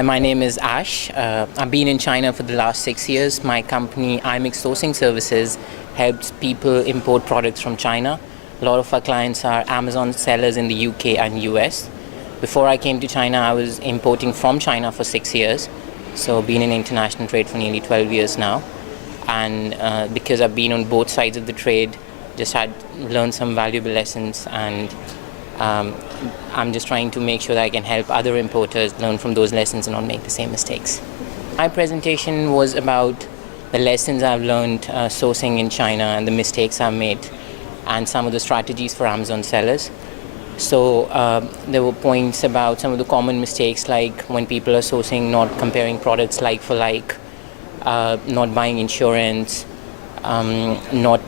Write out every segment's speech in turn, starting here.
My name is Ash. I've been in China for the last 6 years. My company, iMix Sourcing Services, helps people import products from China. A lot of our clients are Amazon sellers in the UK and US. Before I came to China, I was importing from China for 6 years. So been in international trade for nearly 12 years now. And because I've been on both sides of the trade, just had learned some valuable lessons, and I'm just trying to make sure that I can help other importers learn from those lessons and not make the same mistakes. My presentation was about the lessons I've learned sourcing in China and the mistakes I've made and some of the strategies for Amazon sellers. So there were points about some of the common mistakes, like when people are sourcing, not comparing products like for like, not buying insurance, not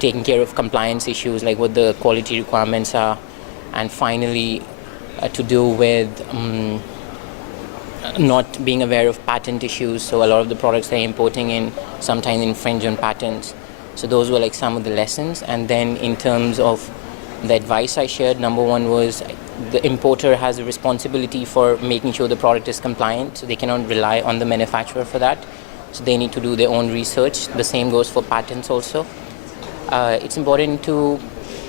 taking care of compliance issues like what the quality requirements are, and finally to do with not being aware of patent issues. So a lot of the products they're importing in sometimes infringe on patents. So those were like some of the lessons. And then in terms of the advice I shared, number one was the importer has a responsibility for making sure the product is compliant, so they cannot rely on the manufacturer for that. So they need to do their own research. The same goes for patents also. It's important to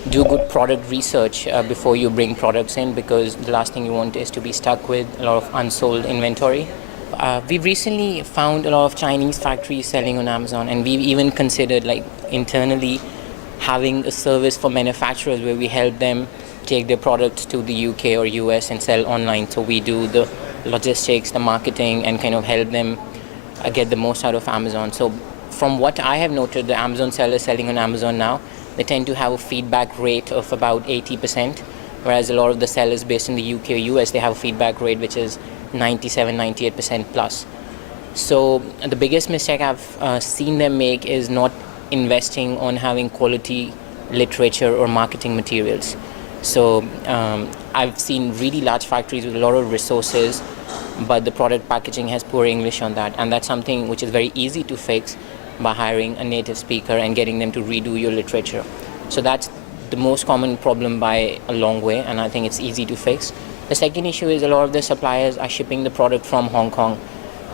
do good product research before you bring products in, because the last thing you want is to be stuck with a lot of unsold inventory. We've recently found a lot of Chinese factories selling on Amazon, and we've even considered like internally having a service for manufacturers where we help them take their products to the UK or US and sell online. So we do the logistics, the marketing, and kind of help them get the most out of Amazon. So from what I have noted, the Amazon sellers selling on Amazon now, they tend to have a feedback rate of about 80%, whereas a lot of the sellers based in the UK or US, they have a feedback rate which is 97, 98% plus. So the biggest mistake I've seen them make is not investing on having quality literature or marketing materials. So I've seen really large factories with a lot of resources, but the product packaging has poor English on that, and that's something which is very easy to fix by hiring a native speaker and getting them to redo your literature. So that's the most common problem by a long way, and I think it's easy to fix. The second issue is a lot of the suppliers are shipping the product from Hong Kong,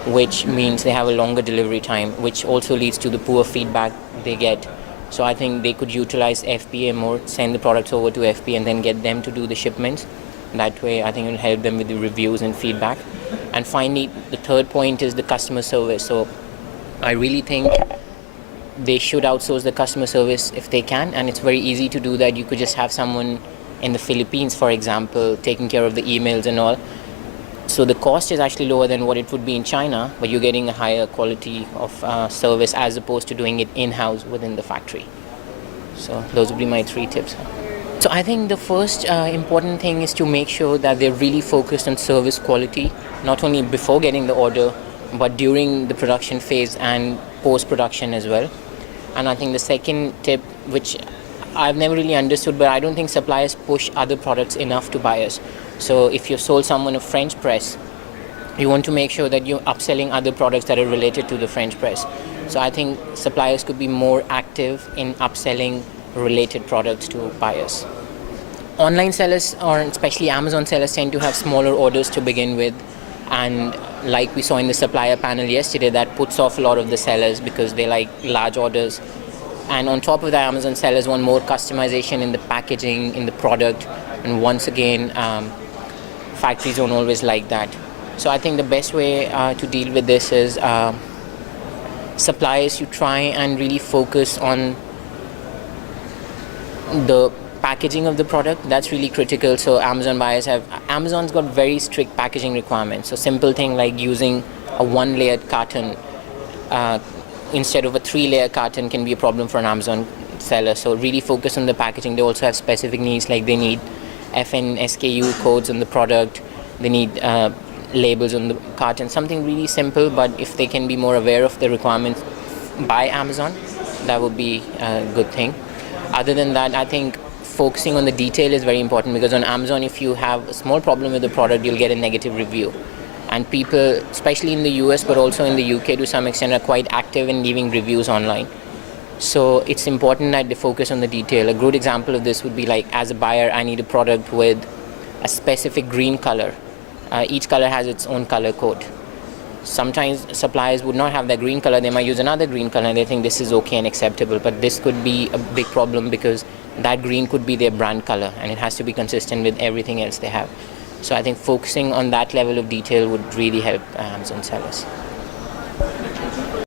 which means they have a longer delivery time, which also leads to the poor feedback they get. So I think they could utilize FBA more, send the products over to FBA and then get them to do the shipments. That way I think it will help them with the reviews and feedback. And finally, the third point is the customer service. So I really think they should outsource the customer service if they can, and it's very easy to do that. You could just have someone in the Philippines, for example, taking care of the emails and all. So the cost is actually lower than what it would be in China, but you're getting a higher quality of service as opposed to doing it in-house within the factory. So those would be my 3 tips. So I think the first important thing is to make sure that they're really focused on service quality, not only before getting the order, but during the production phase and post-production as well. And I think the second tip, which I've never really understood, but I don't think suppliers push other products enough to buyers. So if you've sold someone a French press, you want to make sure that you're upselling other products that are related to the French press. So I think suppliers could be more active in upselling related products to buyers. Online sellers, or especially Amazon sellers, tend to have smaller orders to begin with, and like we saw in the supplier panel yesterday, that puts off a lot of the sellers because they like large orders. And on top of that, Amazon sellers want more customization in the packaging, in the product, and once again, factories don't always like that. So I think the best way to deal with this is suppliers, you try and really focus on the packaging of the product. That's really critical. So Amazon's got very strict packaging requirements. So simple thing like using a 1-layered carton instead of a 3-layer carton can be a problem for an Amazon seller. So really focus on the packaging. They also have specific needs, like they need FN SKU codes on the product, they need labels on the carton, something really simple, but if they can be more aware of the requirements by Amazon, that would be a good thing. Other than that, I think focusing on the detail is very important, because on Amazon, if you have a small problem with the product, you'll get a negative review. And people, especially in the US, but also in the UK to some extent, are quite active in leaving reviews online. So it's important that they focus on the detail. A good example of this would be like, as a buyer, I need a product with a specific green color. Each color has its own color code. Sometimes suppliers would not have that green color, they might use another green color and they think this is okay and acceptable, but this could be a big problem because that green could be their brand color and it has to be consistent with everything else they have. So I think focusing on that level of detail would really help Amazon sellers.